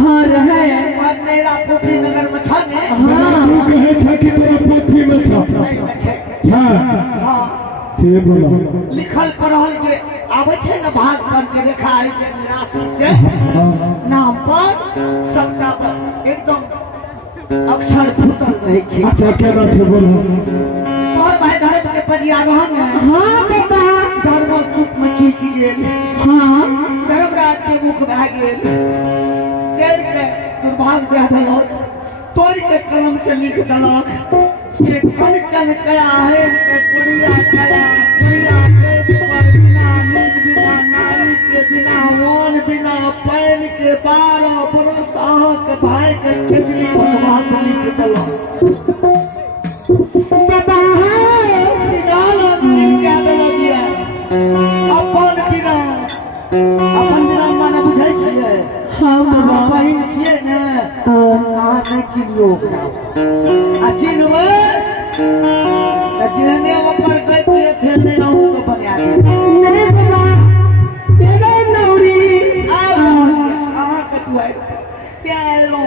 हाँ रहे मेरा पोखरी नगर में था ने हाँ कहे था कि तोरा पोथी में था हाँ हाँ से बोला लिखल पढ़ल जे आवे छे न भाग पर के रेखा है जे राशि के नाम पर सबटा एकदम अक्षर फुटल रहे छे। अच्छा केना से बोला और भाई धर्म के परिया रहन हाँ बेटा धर्म रूप में की गेल हाँ धर्म राज के मुख भाग गेल तेल के दुर्भाग्य देलो तोड़ के कलम से लिख दलक से कंचन कया है के पुरिया कया पुरिया के पर बिना नींद बिना नारी के बिना वन बिना पैन के 12 बरस आहा के भाई के खेतली भगवा से लिख दलक बेटा सिगाल दिन के दलक दिया अपन बिना माने बुझाई छिए हाँ बाबा बहिन छिए ने अहाँ नहीं चिन्हियो आ चिन्हबै जिन्हें ओकर कहते थे ने अहू के बना दे नहीं बाबा तेरे नौरी अहाँ के तू है क्या लो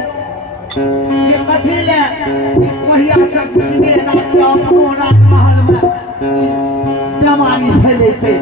ये कथी ले बढ़िया से खुशबे रात के अपनो रात महल में जमानी फैलेते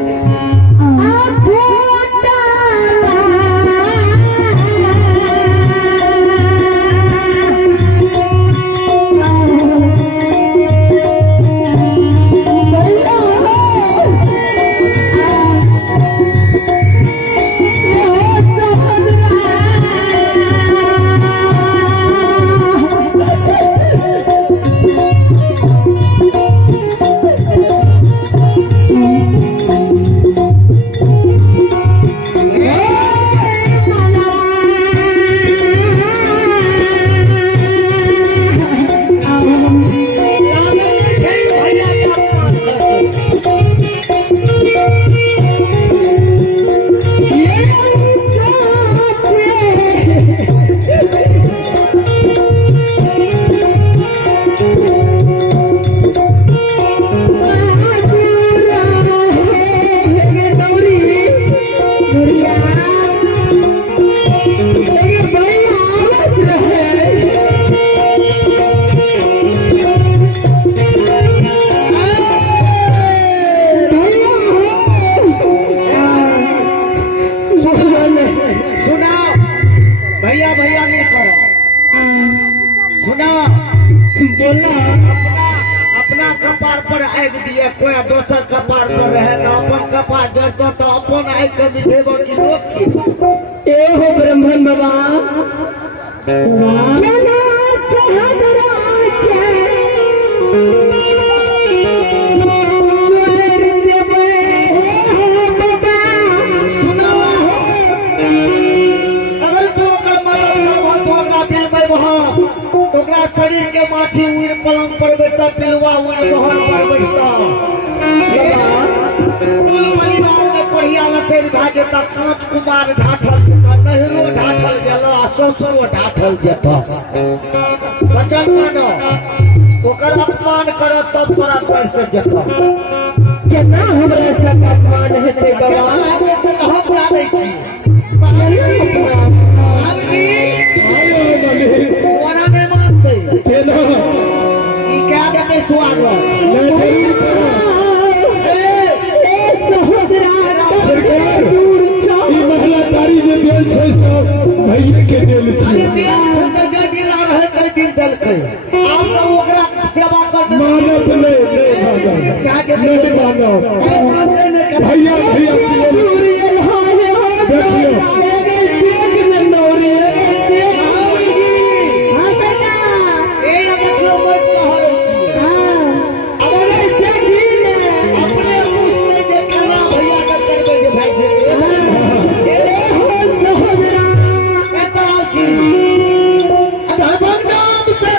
दोसर कपार पर रहे न अपन कपार जड़तो तो अपन आइ के देव की लोक ए हो ब्रह्मन बाबा जना सहजरा के चोर देवे बाबा सुना अगर तो ओकर मरल भगवान दिल में वहां ओकरा शरीर के माछी उड़ पलंग पर बैठा पिलवा उड़ बहन पर बैठता बढ़िया लतेर भाजे तक कांच कुमार ढाठल नहरो ढाठल गेलो आ सौसरो ढाठल जेत बचन मानो ओकर अपमान करत तब तोरा पर से जेत केना हमरा से अपमान हेतै बाबा आगे से हम जानै छी ओना ने मानतै केना ई क्या देतै स्वागत महलादारी जे देल छै सब भैये के देल छै दिन देलकै आब तो ओकरा सेवा कर मानव नहीं मानव भैया भैया देखियो धर्म नाम से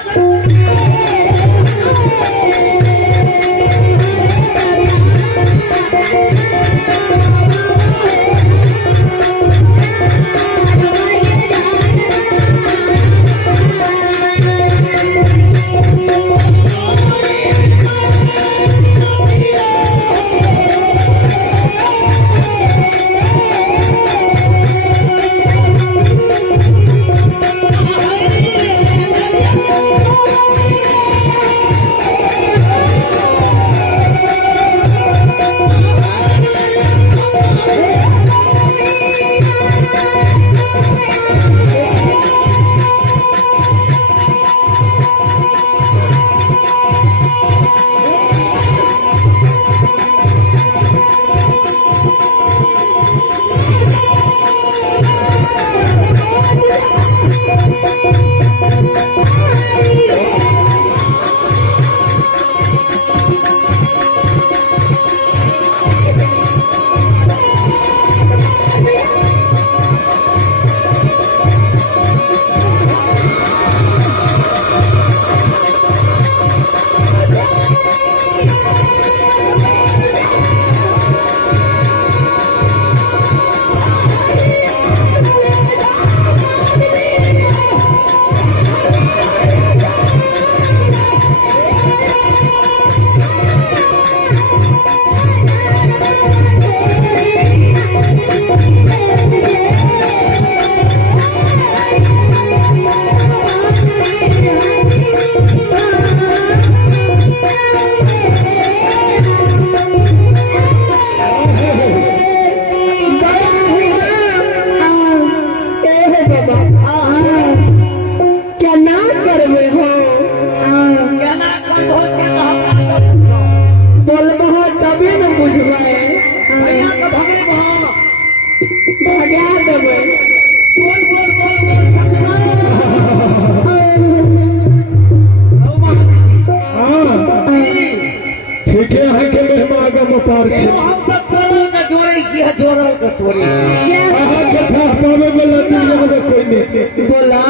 बोला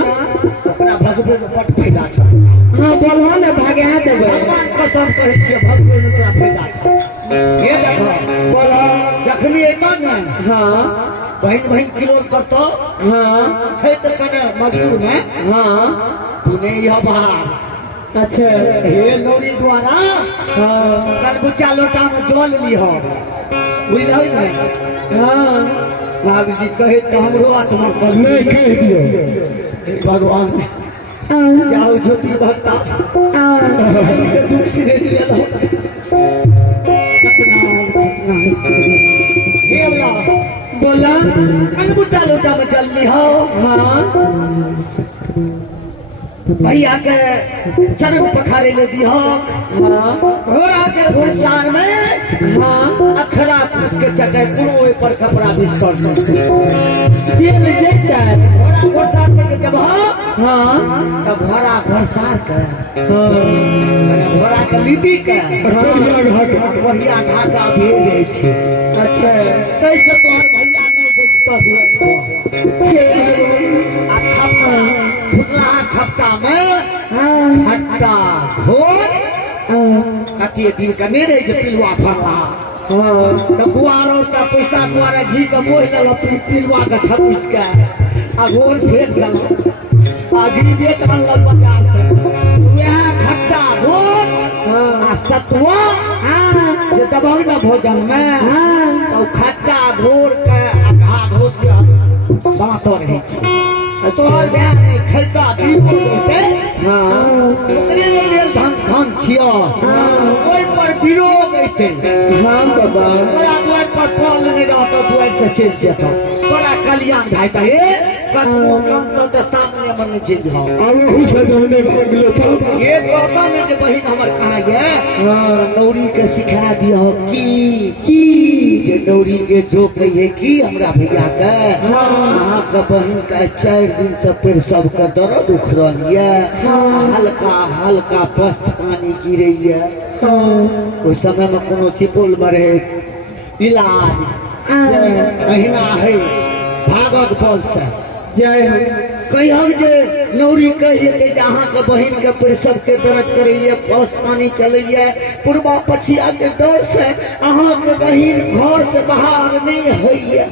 अपना भगवे में बट फायदा था। हाँ बोलो ना भागा देवे भगवान कसम कहे छियै भगवे में तोरा फायदा था। ये देखो बोला जखनी एता ने हाँ बहन बहन किलो करतो हाँ छै त कने मजदूर में हाँ तूने यह बाहर अच्छा हे नौरी द्वारा हाँ कलबुच्चा लोटा में जल लिहो बुझल ने। हाँ महावीर जी कहे तो हमरो आत्मा पर नहीं कह दियो हे भगवान जाओ ज्योति भक्ता के दुख सिरे ले लो सतनाम सतनाम। हे अल्लाह बोला कलबुच्चा लोटा में जल लिहो हाँ भैया के चरण पखारे ले दिहो हाँ घोड़ा के घुड़सार में हाँ अखरा पूछ के चटे कोनो ओइ पर कपड़ा बिस्तर ये ले जेता घोड़ा घुड़सार में जब हाँ तब घोड़ा घुड़सार के हाँ घोड़ा के लीटी के बढ़िया धागा भेज दै छै। अच्छा कैसे तोहर भैया नहीं देखतो आ खपा फुटला खपटा में खट्टा घोर कति दिन का नहीं रहे पिलुआ फरला तो कुआरों का पैसा कुआरा घी का मोह लल पिलुआ का थपीच के आ घोर फेंक गल आ घी बेच अनल बाजार से वह खट्टा घोर आ सतुआ जे दबाई ना भोजन में तो खट्टा घोर के आ घा घोस के बातो रहे छै। तोहर बहन नहीं खैता दीप से ओकरे लेल धन छियो ओइ पर विरोध ऐते हाँ बाबा तोरा द्वार पर फल नहीं रहतो द्वार से चल जेतो तोरा कल्याण भाई हे कतनो कम तो सामने मन चल जाओ अब वही से हमने भाग लो तो ये कहता नहीं जे बहिन हमर कहाँ ये नौरी के सिखा दियो की जे नौरी के जो कहिए की हमरा भैया के अहाँ के बहिन के 4 दिन से प्रसव के दर्द उख रही है हल्का हल्का पस्त पानी गिरे उस समय में कोनो सिपुल में रहे इलाज महीना है भागत बल से जय हो कहियो जे नौरी कहिए कि अहाँ के बहिन के प्रसव के दर्द करैए पस्त पानी चलैए पूर्वा पछिया के डर से अहाँ के बहिन घर से बाहर नहीं होइए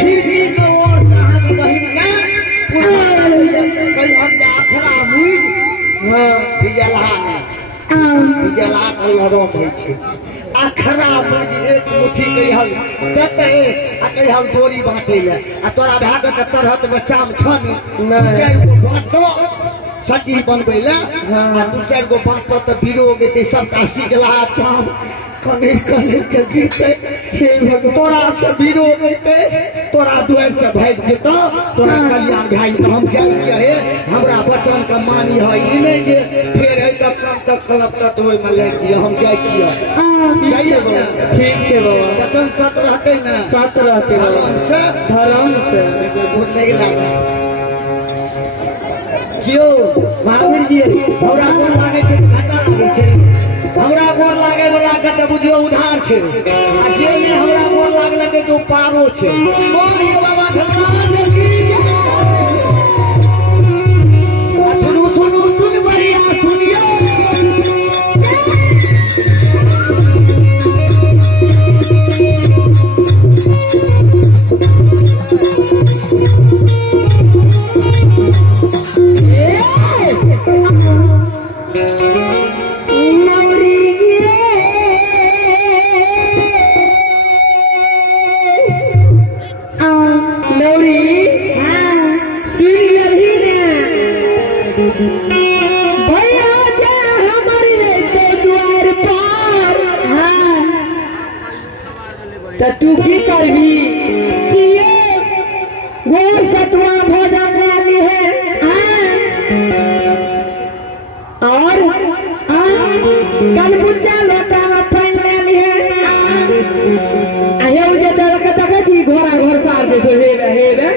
खिड़की के ओर से अहाँ के बहिन के अखरा मुइज बिजला के लड़ो होइ छै अखरा मुइज एक मुट्ठी कहिहल देते आ कहिहल डोरी बांटे ले आ तोरा भाग के तरहत में चाम छन चारि गो बांटो सब्जी बनबै ले आ 2-4 गो बांटो त बिरो गेते सबका सिगला चाम कने कने के गिरते तोरा से बिरो गेते तोरा दुआर से भाग जेतो तोरा कल्याण भाई तो हम जाय छियै हमरा वचन के मानी है ई नहीं जे फेर है तब तक कलब तक ओइ में लग दियो हम जाय छियै जाइए बाबा ठीक है बाबा वचन सत रहते ना साथ रहते धर्म से बहुत लगे लागे क्यों महावीर जी हमरा कोन लागे छै घाटा लागे छै हमरा गोर लागे वाला के त बुझियो उधार छै आ जे ने हमरा गोर लागले के तो पारो छै बोलिए बाबा धन्यवाद की सुनु सुनु सुन बढ़िया सुनियो तू की करबी वो सतुआ भोजन ले ली है और कलबुच्चा लोटा में पानी ले ली है आयो जे देखे छी घोड़ा घर सार दे हे हेबे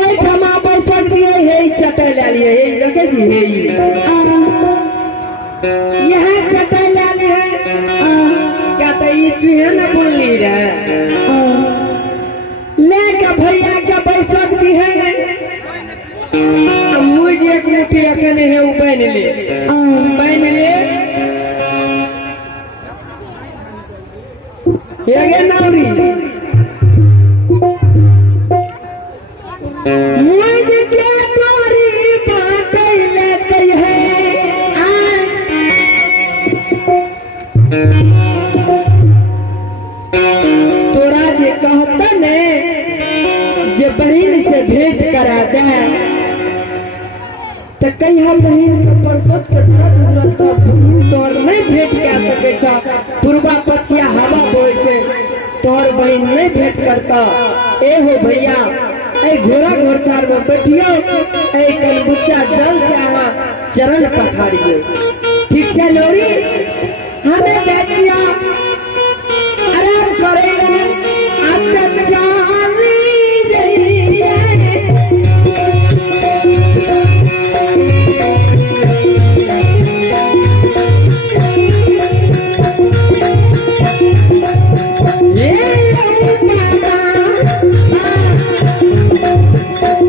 ओइ ठमा बैसल भी हे चटे ले लिए हे देखे छी हे यह चटे ले ली है क्या तो ये तुहे न बोली रे लेके भैया के मुझ के तोरी बाटैले कहे तोरा जे कहता ने जे बहन से भेंट करा दे तो कहिया बहन के परसों के जरूरत छ बहन तोर नहीं भेंट कर सके छ पूर्वा पछिया हवा बोए छे तोर बहन नहीं भेंट करता ए हो भैया ए घोड़ा घोड़चार में बैठियो ए कलबुच्चा जल से आवा चरण पखाड़ियो ठीक है लोरी हमें देखिया आराम करेगा आप चाली रही Yeah.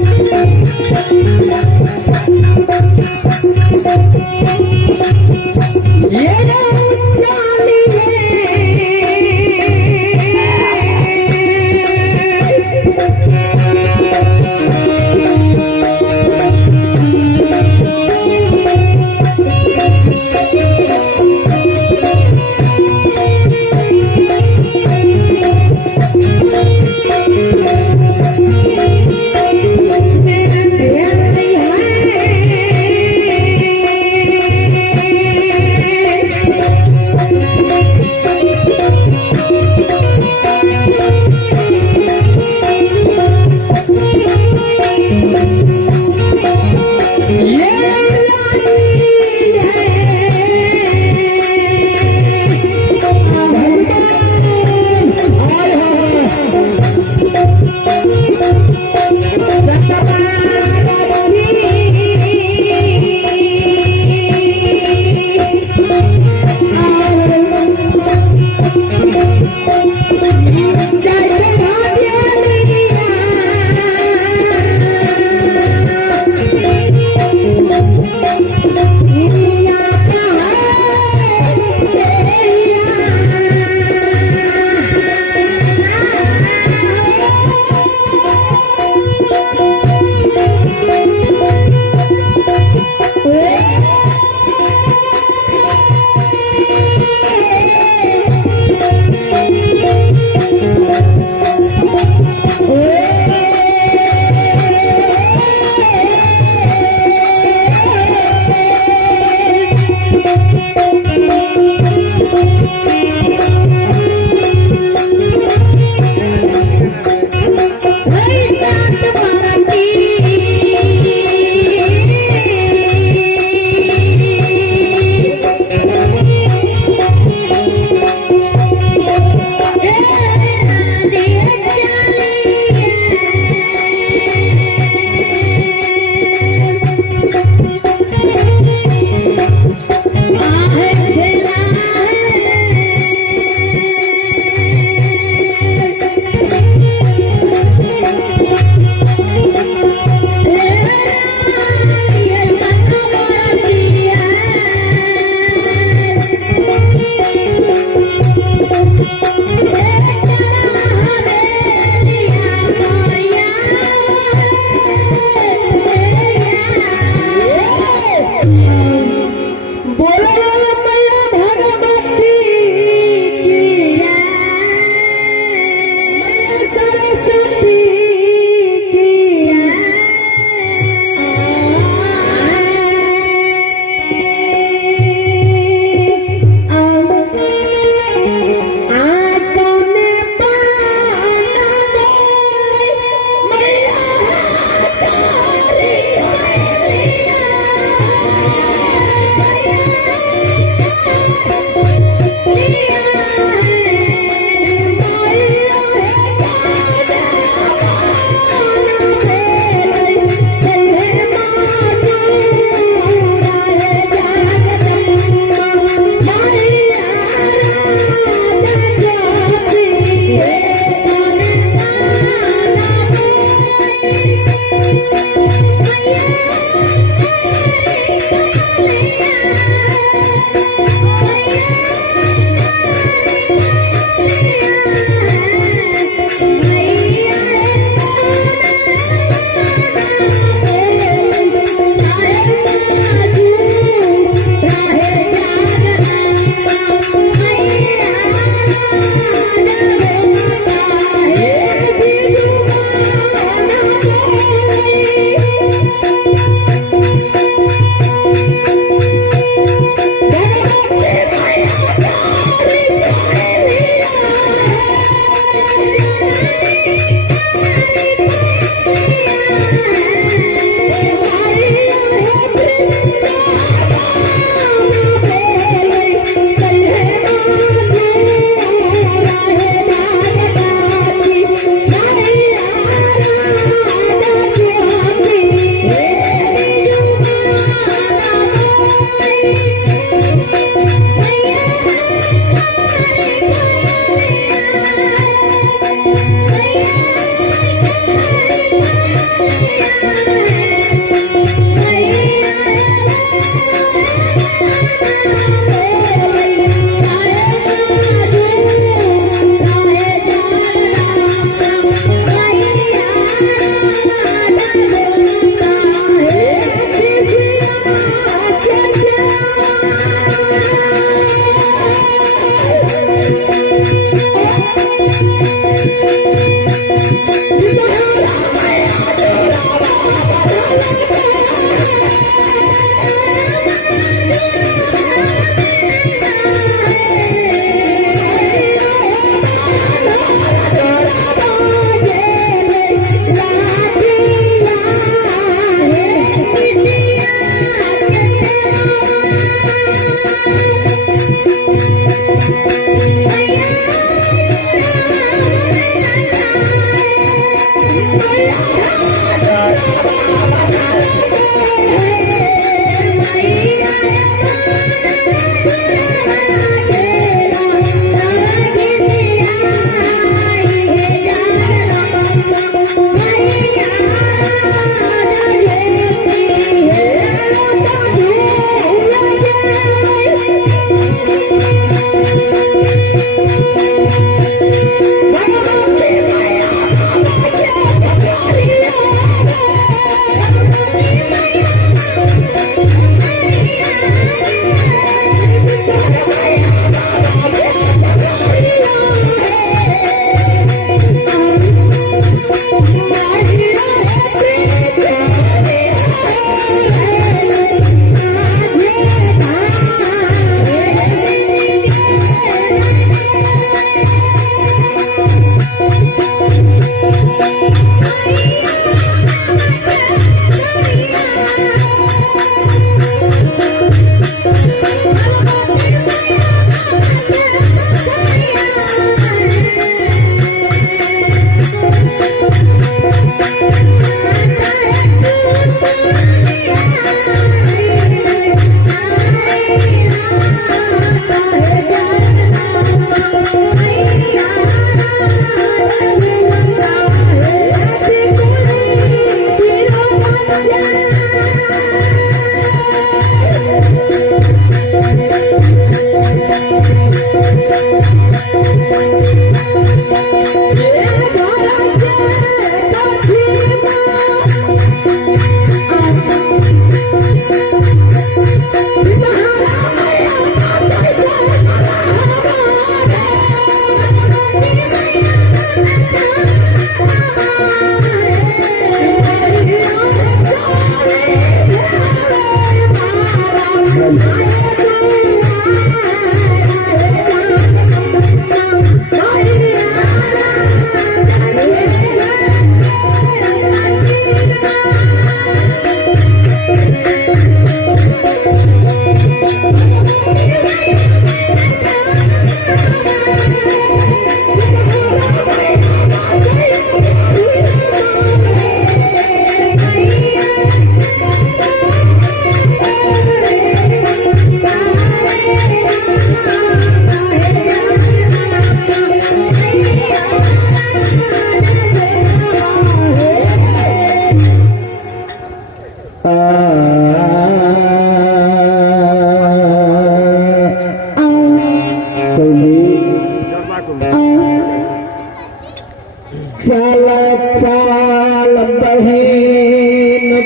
रहे न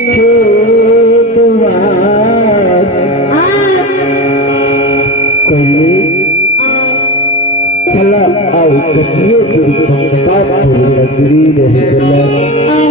दुआर चला आओ कहिए गुरु बात लगी रहे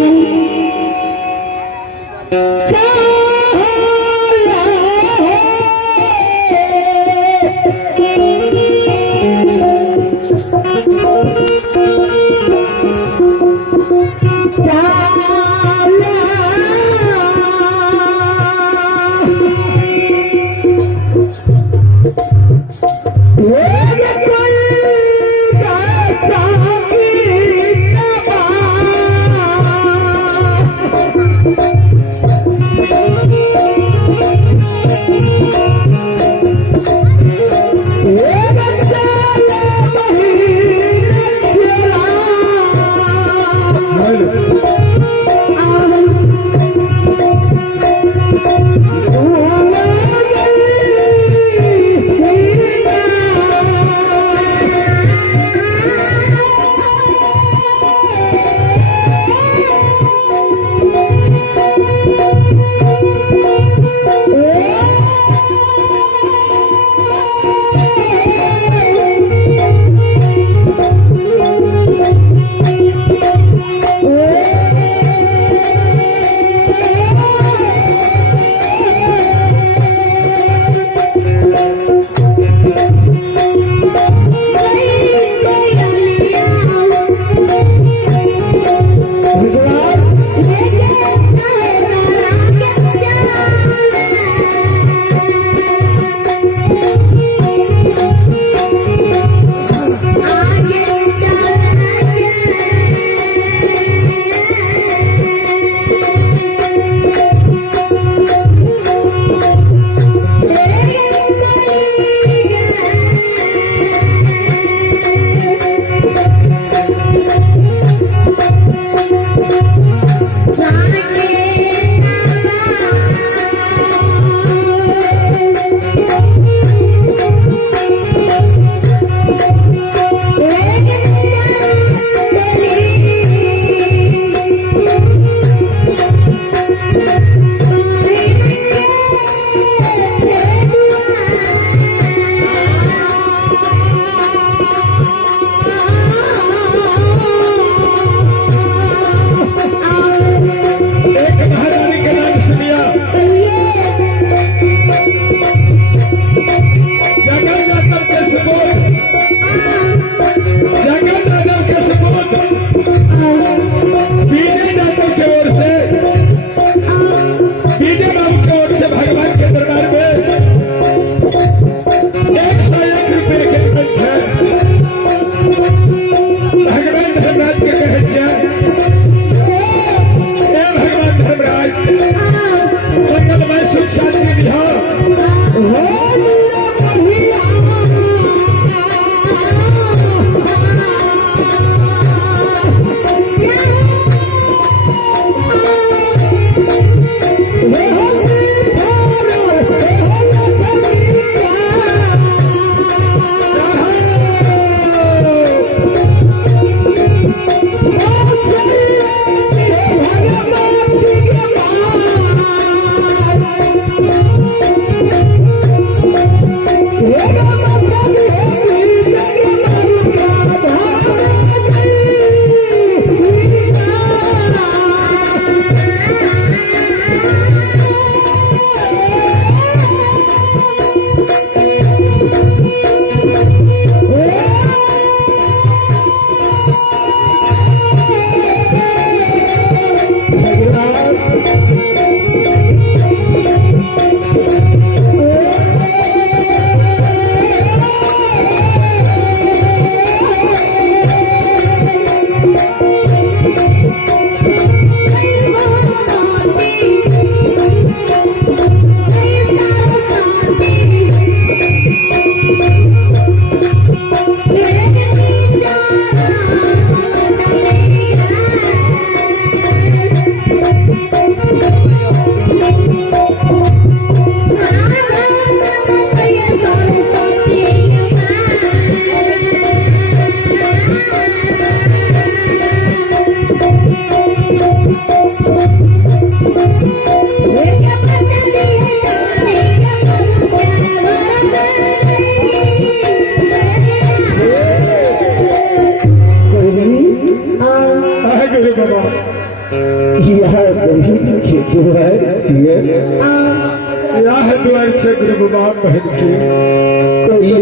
बहन के दुआर छिए यह दुआर से गुरु बाबा बहन के कोई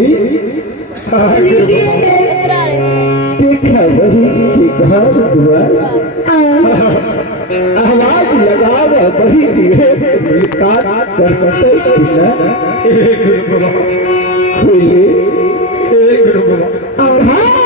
देखा बहन के घर दुआर आवाज लगावा बहन मुलाकात कर सकते ना गुरु बाबा गुरु बाबा